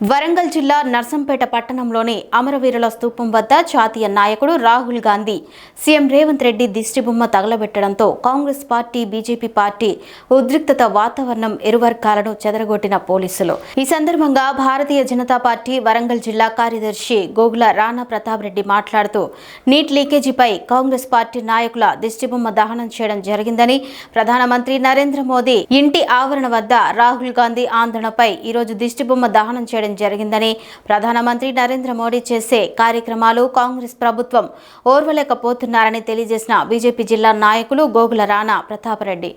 వరంగల్ జిల్లా నర్సంపేట పట్టణంలోని అమరవీరుల స్తూపం వద్ద జాతీయ నాయకుడు రాహుల్ గాంధీ సీఎం రేవంత్ రెడ్డి దిష్టిబొమ్మ తగలబెట్టడంతో కాంగ్రెస్ పార్టీ బీజేపీ పార్టీ ఉద్రిక్తత వాతావరణం ఇరువర్గాలను చెదరగొట్టిన పోలీసులు. ఈ సందర్భంగా భారతీయ జనతా పార్టీ వరంగల్ జిల్లా కార్యదర్శి గోగుల రాణా ప్రతాప్ రెడ్డి మాట్లాడుతూ నీట్ లీకేజీపై కాంగ్రెస్ పార్టీ నాయకుల దిష్టిబొమ్మ దహనం చేయడం జరిగిందని, ప్రధానమంత్రి నరేంద్ర మోదీ ఇంటి ఆవరణ వద్ద రాహుల్ గాంధీ ఆందోళనపై ఈరోజు దిష్టిబొమ్మ దహనం చేయడం జరిగిందని, ప్రధానమంత్రి నరేంద్ర మోడీ చేసే కార్యక్రమాలు కాంగ్రెస్ ప్రభుత్వం ఓర్వలేకపోతున్నారని తెలియజేసిన బీజేపీ జిల్లా నాయకులు గోగుల రాణా ప్రతాప్ రెడ్డి.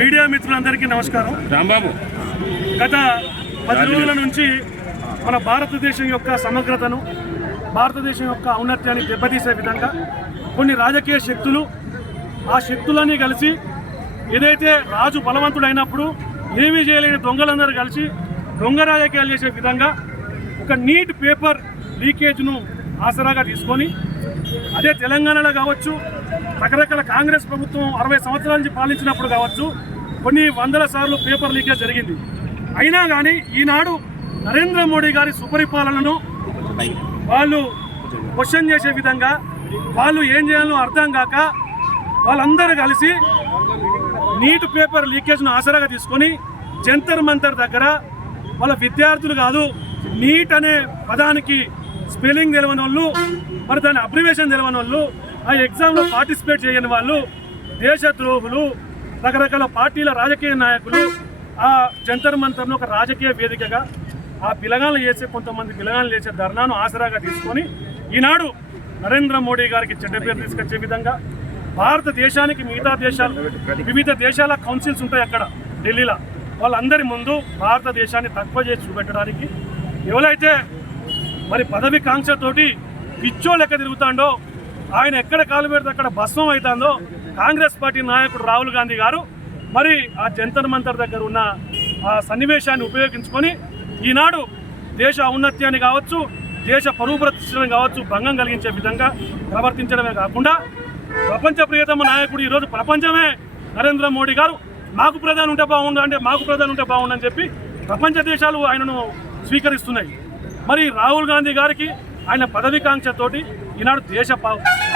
మీడియా మిత్రులందరికీ నమస్కారం. రాంబాబు, గత 10 రోజుల నుంచి మన భారతదేశం యొక్క సమగ్రతను, భారతదేశం యొక్క ఔన్నత్యాన్ని దెబ్బతీసే విధంగా కొన్ని రాజకీయ శక్తులు, ఆ శక్తులన్నీ కలిసి ఏదైతే రాజు బలవంతుడైనప్పుడు ఏమీ చేయలేని దొంగలందరూ కలిసి దొంగ రాజకీయాలు చేసే విధంగా ఒక నీట్ పేపర్ లీకేజ్ను ఆసరాగా తీసుకొని, అదే తెలంగాణలో కావచ్చు, రకరకాల కాంగ్రెస్ ప్రభుత్వం 60 సంవత్సరాల నుంచి పాలించినప్పుడు కావచ్చు, కొన్ని వందల సార్లు పేపర్ లీకేజ్ జరిగింది. అయినా కానీ ఈనాడు నరేంద్ర మోడీ గారి సుపరిపాలనను వాళ్ళు క్వశ్చన్ చేసే విధంగా, వాళ్ళు ఏం చేయాలో అర్థం కాక వాళ్ళందరూ కలిసి నీట్ పేపర్ లీకేజ్ను ఆసరాగా తీసుకొని జంతర్ మంతర్ దగ్గర వాళ్ళ విద్యార్థులు కాదు, నీట్ అనే పదానికి స్పెల్లింగ్ తెలియని వాళ్ళు, మరి దాని అబ్రివేషన్ తెలియని వాళ్ళు, ఆ ఎగ్జామ్లో పార్టిసిపేట్ చేయని వాళ్ళు, దేశద్రోహులు, రకరకాల పార్టీల రాజకీయ నాయకులు ఆ జంతర్ మంతర్ను ఒక రాజకీయ వేదికగా ఆ పిలగాళ్ళు చేసే కొంతమంది పిలగాళ్ళు చేసే ధర్నాను ఆసరాగా తీసుకొని ఈనాడు నరేంద్ర మోడీ గారికి చెడ్డ పేరు తీసుకొచ్చే విధంగా భారతదేశానికి మిగతా దేశాలు, వివిధ దేశాల కౌన్సిల్స్ ఉంటాయి అక్కడ ఢిల్లీలో, వాళ్ళందరి ముందు భారతదేశాన్ని తక్కువ చేసి చూపెట్టడానికి ఎవరైతే మరి పదవి కాంక్షతోటి పిచ్చో లెక్క తిరుగుతాడో, ఆయన ఎక్కడ కాలు పెడితే అక్కడ భస్మం అవుతుందో కాంగ్రెస్ పార్టీ నాయకుడు రాహుల్ గాంధీ గారు మరి ఆ జంతర్ మంతర్ దగ్గర ఉన్న ఆ సన్నివేశాన్ని ఉపయోగించుకొని ఈనాడు దేశ ఔన్నత్యాన్ని కావచ్చు, దేశ పరువు ప్రతిష్టలను కావచ్చు భంగం కలిగించే విధంగా ప్రవర్తించడమే కాకుండా ప్రపంచ ప్రియతమ నాయకుడు ఈరోజు ప్రపంచమే నరేంద్ర మోడీ గారు మాకు ప్రధాని ఉంటే బాగుండు అంటే మాకు ప్రధాని ఉంటే బాగుండని చెప్పి ప్రపంచ దేశాలు ఆయనను స్వీకరిస్తున్నాయి. మరి రాహుల్ గాంధీ గారికి ఆయన పదవికాంక్షతోటి ఈనాడు దేశ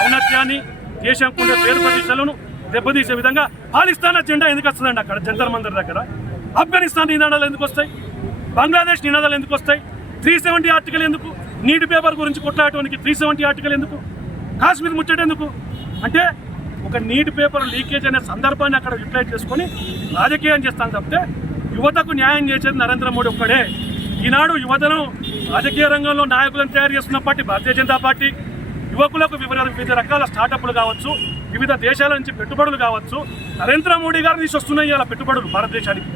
ఔన్నత్యాన్ని, దేశంకుండే పేరు ప్రతిష్టలను దెబ్బతీసే విధంగా పాకిస్తాన్ జెండా ఎందుకు వస్తుందండి అక్కడ జంతర్ మంతర్ దగ్గర? ఆఫ్ఘనిస్తాన్ నినాదాలు ఎందుకు వస్తాయి? బంగ్లాదేశ్ నినాదాలు ఎందుకు వస్తాయి? 370 ఆర్టికల్ ఎందుకు? నీటి పేపర్ గురించి కొట్లాడటానికి 370 ఆర్టికల్ ఎందుకు? కాశ్మీర్ ముచ్చట ఎందుకు? అంటే ఒక నీట్ పేపర్ లీకేజ్ అనే సందర్భాన్ని అక్కడ యూటిలైజ్ చేసుకొని రాజకీయం చేస్తాను తప్పితే యువతకు న్యాయం చేసేది నరేంద్ర మోడీ ఒక్కడే. ఈనాడు యువతను రాజకీయ రంగంలో నాయకులను తయారు చేస్తున్న పార్టీ భారతీయ జనతా పార్టీ. యువకులకు వివిధ రకాల స్టార్టప్లు కావచ్చు, వివిధ దేశాల నుంచి పెట్టుబడులు కావచ్చు. నరేంద్ర మోడీ గారు తీసుకొస్తున్నాయి ఇలా పెట్టుబడులు భారతదేశానికి.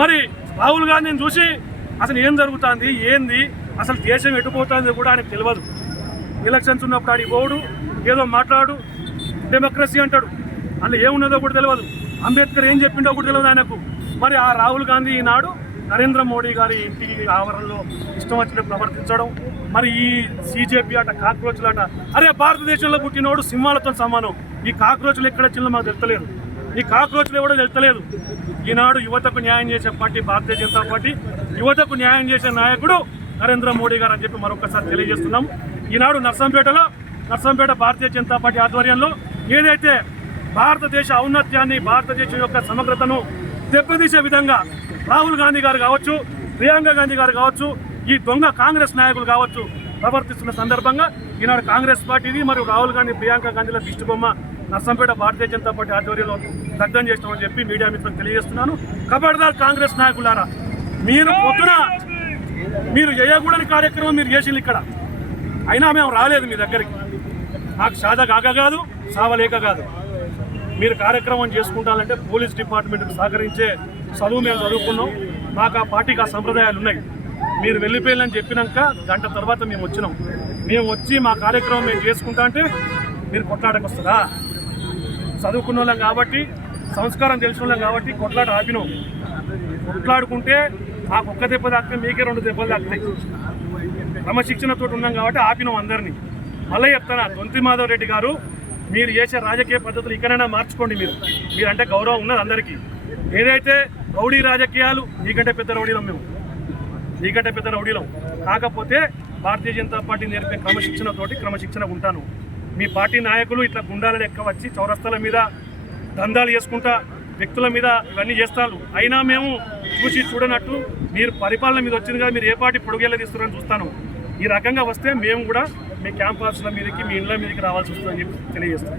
మరి రాహుల్ గాంధీని చూసి అసలు ఏం జరుగుతుంది, ఏంది, అసలు దేశం ఎటుపోతుంది కూడా ఆయనకు తెలియదు. ఎలక్షన్స్ ఉన్నప్పుడు ఆడి పోడు, ఏదో మాట్లాడు, డెమోక్రసీ అంటాడు, అందులో ఏమున్నదో కూడా తెలియదు. అంబేద్కర్ ఏం చెప్పిండో కూడా తెలియదు ఆయనకు. మరి ఆ రాహుల్ గాంధీ ఈనాడు నరేంద్ర మోడీ గారి ఇంటి ఆవరణలో ఇష్టం వచ్చినట్టు ప్రవర్తించడం, మరి ఈ సీజేపీ అట, కాక్రోచ్లు అట. అరే భారతదేశంలో పుట్టినోడు సింహాలతో సమానం. ఈ కాక్రోచ్లు ఎక్కడ వచ్చిందో మాకు తెలుస్తలేదు, ఈ కాక్రోచ్లు ఎవడో తెలుస్తలేదు. ఈనాడు యువతకు న్యాయం చేసే పార్టీ భారతీయ జనతా పార్టీ, యువతకు న్యాయం చేసే నాయకుడు నరేంద్ర మోడీ గారు అని చెప్పి మరొకసారి తెలియజేస్తున్నాం. ఈనాడు నర్సంపేట భారతీయ జనతా పార్టీ ఆధ్వర్యంలో ఏదైతే భారతదేశ ఔన్నత్యాన్ని, భారతదేశం యొక్క సమగ్రతను దెబ్బతీసే విధంగా రాహుల్ గాంధీ గారు కావచ్చు, ప్రియాంక గాంధీ గారు కావచ్చు, ఈ దొంగ కాంగ్రెస్ నాయకులు కావచ్చు ప్రవర్తిస్తున్న సందర్భంగా ఈనాడు కాంగ్రెస్ పార్టీని మరియు రాహుల్ గాంధీ, ప్రియాంక గాంధీల దిష్టిబొమ్మ నర్సంపేట భారతీయ జనతా పార్టీ ఆధ్వర్యంలో దగ్ధం చేస్తామని చెప్పి మీడియా మిత్రులకు తెలియజేస్తున్నాను. ఖబర్దార్ కాంగ్రెస్ నాయకులారా, మీరు పొద్దున మీరు చేయకూడని కార్యక్రమం మీరు చేసింది ఇక్కడ, అయినా మేము రాలేదు మీ దగ్గరికి. మాకు సాదా కాక కాదు, సావలేక కాదు. మీరు కార్యక్రమం చేసుకుంటానంటే పోలీస్ డిపార్ట్మెంట్కి సహకరించే చదువు మేము చదువుకున్నాం. మాకు ఆ పార్టీకి ఆ సంప్రదాయాలు ఉన్నాయి. మీరు వెళ్ళిపోయాలని చెప్పినాక గంట తర్వాత మేము వచ్చినాం. మేము వచ్చి మా కార్యక్రమం మేము చేసుకుంటా అంటే మీరు కొట్లాటకు వస్తుందా? చదువుకున్న వాళ్ళం కాబట్టి, సంస్కారం తెలిసిన వాళ్ళం కాబట్టి కొట్లాట ఆపినాం. కొట్లాడుకుంటే మాకు ఒక్క దెబ్బ తాకితే మీకే 2 దెబ్బలు తాకుతాయి. క్రమశిక్షణతో ఉన్నాం కాబట్టి ఆపినాం అందరినీ. మళ్ళీ చెప్తానా, దొంతి మాధవ్ రెడ్డి గారు, మీరు చేసే రాజకీయ పద్ధతులు ఇక్కడైనా మార్చుకోండి. మీరంటే గౌరవం ఉన్నది అందరికీ. ఏదైతే రౌడీ రాజకీయాలు, నీకంటే పెద్ద రౌడీలం మేము, నీకంటే పెద్ద రౌడీలం. కాకపోతే భారతీయ జనతా పార్టీ నేర్పే క్రమశిక్షణగా ఉంటాను. మీ పార్టీ నాయకులు ఇట్లా గుండాల లెక్క వచ్చి చౌరస్తాల మీద దందాలు చేసుకుంటా వ్యక్తుల మీద ఇవన్నీ చేస్తారు. అయినా మేము చూడనట్టు మీరు పరిపాలన మీద వచ్చింది కదా, మీరు ఏ పార్టీ పొడుగేలా తీస్తున్నారని చూస్తాను. ఈ రకంగా వస్తే మేము కూడా మీ క్యాంపస్ల మీదకి, మీ ఇండ్ల మీదకి రావాల్సి వస్తుందని చెప్పి తెలియజేస్తాం.